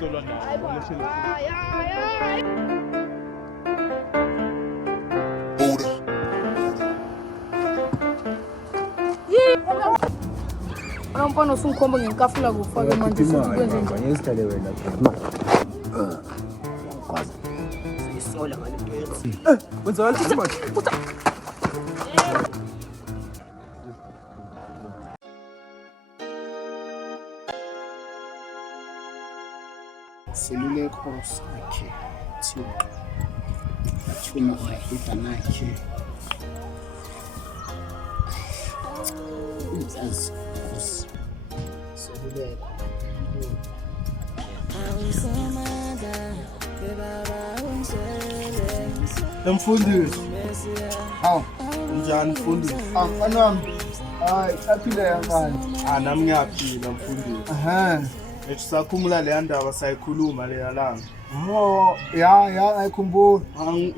solo ndawo. Mfano usungikhomba ngenkafula kufake manje sikwenze nje. Ngiyisithele wena. Kwazi. Sisola ngale nto yenzi. Wenzakala manje. Seluleko sakhe Thixo athuma wahidana nakhe umzazi Nkosi seluleko Mfundisi. Hawu, njani mfundisi? Mfana wami. Hayi, saphila yangani? Nami ngiyaphila mfundisi. Ethi sakhumula le ndaba sayikhuluma le yalanga. Oh, ya ayikhumbula.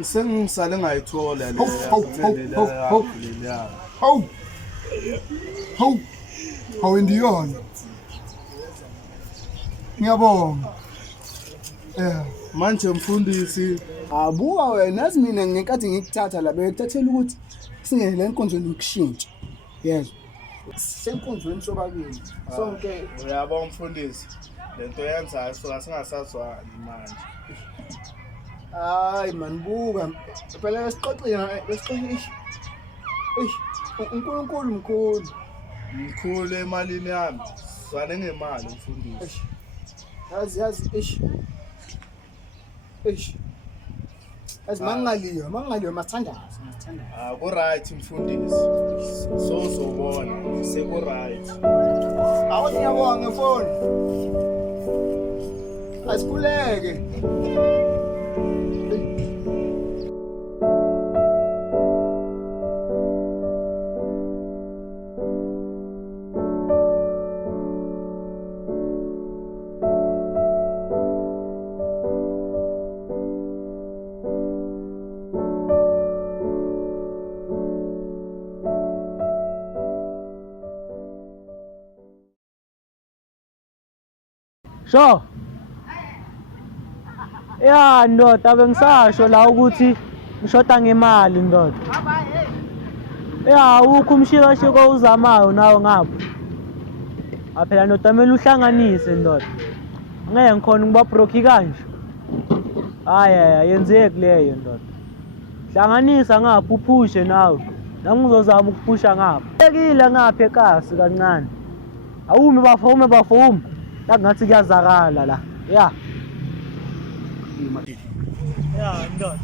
Sengisale ngayithola le. Hawu indiyona. Ngiyabonga. Manje mfundisi, abuka wena yazi mina ngenkathi ngikuthatha la bekuthathela ukuthi singene enkonzweni yokushintsha. Yezwa. Senkonzweni sobabili. Sonke uyabona mfundisi. Lento yenzayo soka singasazwani manje. Hayi man buka. Phela lesixoxe uNkulunkulu mkhulu. Mkhulu emalini yami. Swane ngemali mfundisi. Yazi mangaliyo mathandaza. Ku right mfundisi. Sozobona seku right. Awuthi ngiyabonga mfowethu. Asikhuleke. Sho. Ya ndoda bengisasho la ukuthi ngishoda ngemali ndoda. Ya ukho umshikashiko uzamayo nawo ngapha. Aphela ndoda kumele uhlanganise ndoda. Ngeke ngikhona ukuba broke kanje. Hayi yenzeke leyo ndoda. Hlanganisa ngapha uphushe nawe. Nami ngizozama ukuphusha ngapha. Ekile ngapha ekasi kancane. Awume bafume. Ngathi kuyazakala la. Ya ndoda.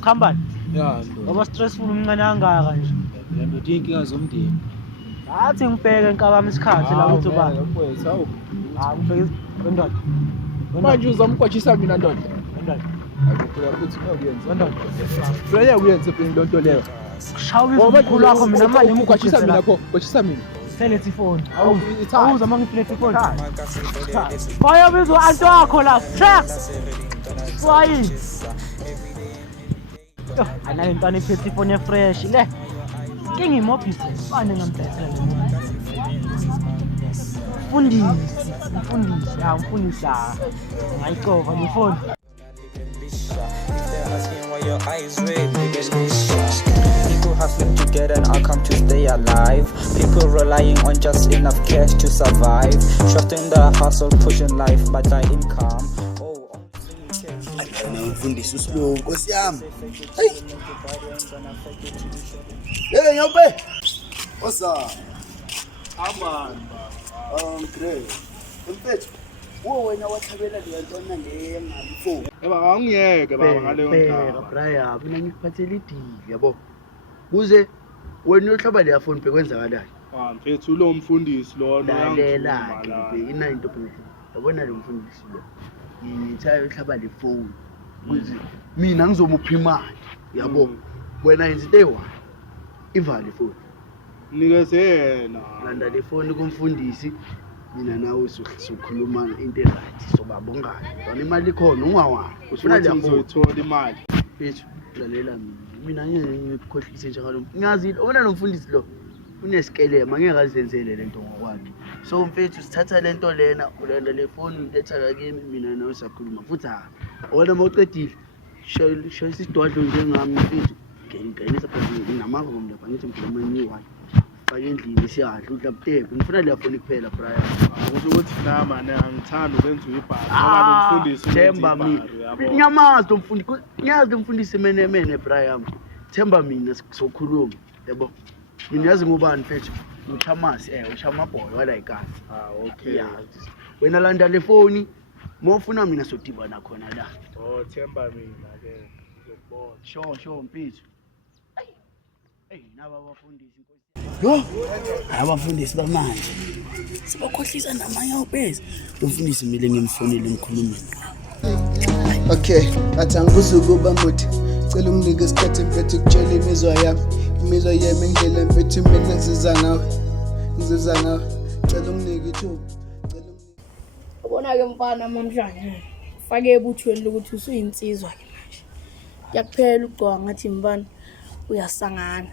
Khambani? Ya ndoda. Ngoba stressful umncane kangaka nje. Ndoda inkinga zomndeni. Athi ngibheke nkabama isikhathi la ukuthi ubani. Mfowethu hawu. Ngibheke ndoda. Manje uzamqwashisa mina ndoda. Ndoda. Akukhula futhi uyakuyenza. Ndoda. Kufanele uyenze phela into leyo. Shawuza umkhulu wakho mina manje umqwashisa mina pho, qwashisa mina. Select ifoni. Awuza mangiphethe ifoni. Bayabizwa anto wakho la. Check. Why? Ana intwana iphethe ifoni efresh le. Kingi mobile. Bani ngamphethela. Mfundisi. Ngayikova le phone. Your eyes red, people have lived together and are come to stay alive. People relying on just enough cash to survive. Shot in the hustle, pushing life by their income. Mfundisi uSibongo Nkosi yami. Hey nyobe. Osa. Aman. Great. Mfethu. Wena wathabela le ntwana le ngalifo. Eba angiyeke baba ngale ndaba. Braya, mina ngikuphathele idili yabo. Kuze wena uyohlaba le phone bekwenzakalani? Mfethu lo mfundisi lona uyangilalela ke ina into phela. Yabona lo mfundisi lo. Ngithayo uhlaba le phone. Kuze mina ngizomupha imali yabo. Wena yenza into eyi ivale phone. Nikeze yena. Landa le phone kumfundisi. Mina nawe sokhuluma into erathi sobabongana. Yona imali ikhona ungawazi. Ufuna ngizothola imali. Mfethu, dlalela mina ngikhohlise nje ngalo. Ngiyazi ubona lo mfundisi lo. unesikelema ngeke azenzele lento ngokwakhe. So mfethu sithatha lento lena ulanda le phone uletha kimi mina nawe sakhuluma futhi wena mawucedile show isidwadlo njengami mfethu ngenisa phakathi namava ngomlapha ngithi ngifuna amanye fake endlini siyadla udlaptepe ngifuna le phone kuphela Brian. Ukuthi uthi na manje angithanda ukwenza ibhari ngoba umfundisi Themba mina nyamazo umfundisi ngiyazi umfundisi mene Brian. Themba mina sokhuluma yabo. Mina yazi ngubani mfethu uChamas uChamaboy wala ikasi. Okay. Wena landa le phone mofuna mina sodibana khona la. Themba mina ke ngiyobona. Sho mfethu. Naba abafundisi inkosi. Abafundisi bamanje sibakhohlisa namanye awubeza. Umfundisi mile ngimfonele ngikhulumile. Okay, athi angibuzukuba muthi cela unginike isikhathi mfethu ukutshela imizwa yami indlela mfethu mina ngiziza ngawe cela unginike ithuba Ubona-ke mfana namhlanje fake ebuthweni lokuthi usuyinsizwa-ke manje kuyakuphela ugcoka ngathi mfana uyasangana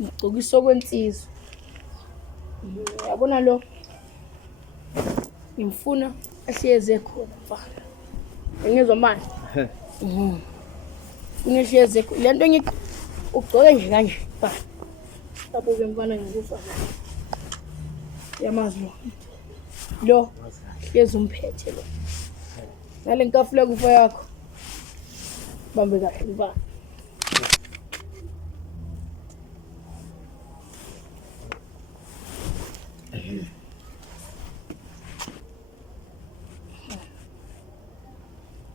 ngigcokisa okwensizwa yabona lo ngimfuna ahleze khona mfana ngizwa manje ungehleze lento ugcoke nje kanje mfana lapho-ke mfana ngikufa yamazi lo hlezi umphethe lo ngale nkafula kufa yakho bambe kahle mfana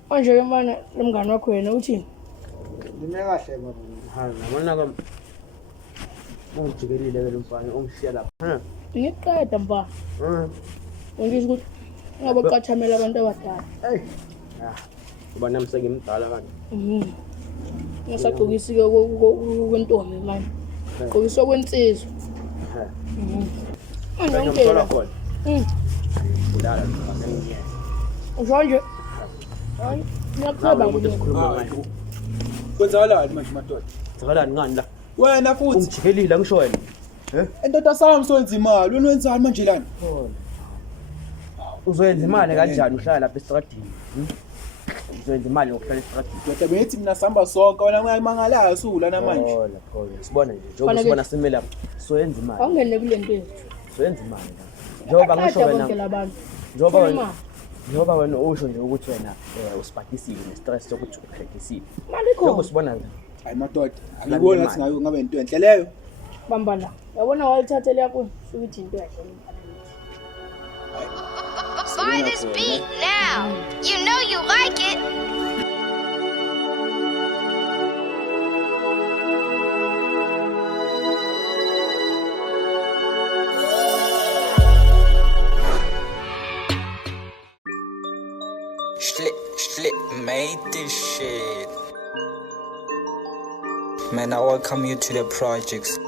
manje-ke mfana lo mngani wakho yena uthini? Ngime kahle baba. Nabona kwami. Ungijikelile ke lo mfana ongishiya lapha. Ngiqeda mfana. Ngisho ukuthi ngabe qathamela abantu abadala. Kuba nami sengimdala kanti. Ngisagcokisi ke kwentombi manje. Gcokisa kwensizwa. Manje ngithola khona. Udala ngiyena. Ushonje. Hayi, ngiyakuthaba ukukhuluma manje. Kwenzakalani manje madoda? Zakalani ngani la? Wena futhi ungijikelile ngisho wena. Endoda sami sowenza imali, wena wenzani manje lana? Uzoyenza imali kanjani uhlala lapha estradini? Uzoyenza imali ngokuhlala estradini. Kodwa bethi mina sihamba sonke wena ngiyamangala usula namanje. Sibona nje njengoba sibona simele lapha. Soyenza imali. awungene kule nto yethu. Soyenza imali. Njengoba ngisho wena. Njengoba wena usho nje ukuthi wena usiphatisile nestress sokuthi uqedisile. Mali khona. Njengoba sibona nje. Hayi madoda, angiboni ngathi ngabe into enhle leyo. Bamba la. Yabona walithathele yakho ukuthi into yakhe. Buy this beat now. You know you like it. Schlick made this shit. Man, I welcome you to the projects,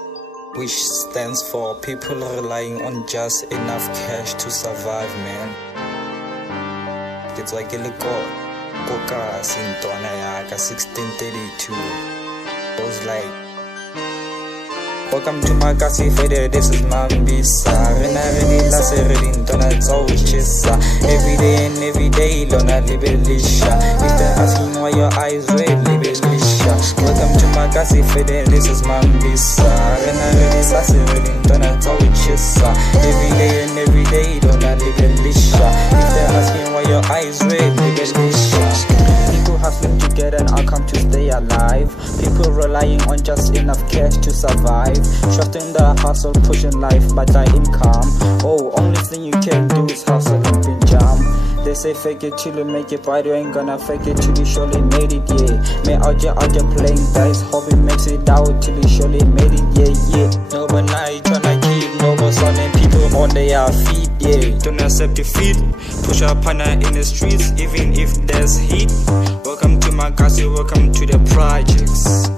which stands for people relying on just enough cash to survive, man. It's like a coca sintona yaka 1632. Those like, welcome to my kasi fede, this is Mambisa. When I really last reading dona chisa. Every day and every day, lona libelisha. If they're asking why your eyes red, libelisha. Welcome to my kasi fede, this is Mambisa. When I really last reading dona chisa. Every day and every day, lona libelisha. If they're asking why your eyes red, libelisha. People hustling to get an outcome to stay alive. People relying on just enough cash to survive. Trusting the hustle, pushing life by the income. Oh, only thing you can do is hustle and be jam. They say fake it till you make it, but you ain't gonna fake it till you surely made it, yeah. Me out here playing dice, hobby makes it out till you surely made it, yeah. No one night tryna keep no more sun and people on their feet, yeah. Don't accept defeat, push up on in the streets, even if there's heat. Welcome to my castle, welcome to the projects.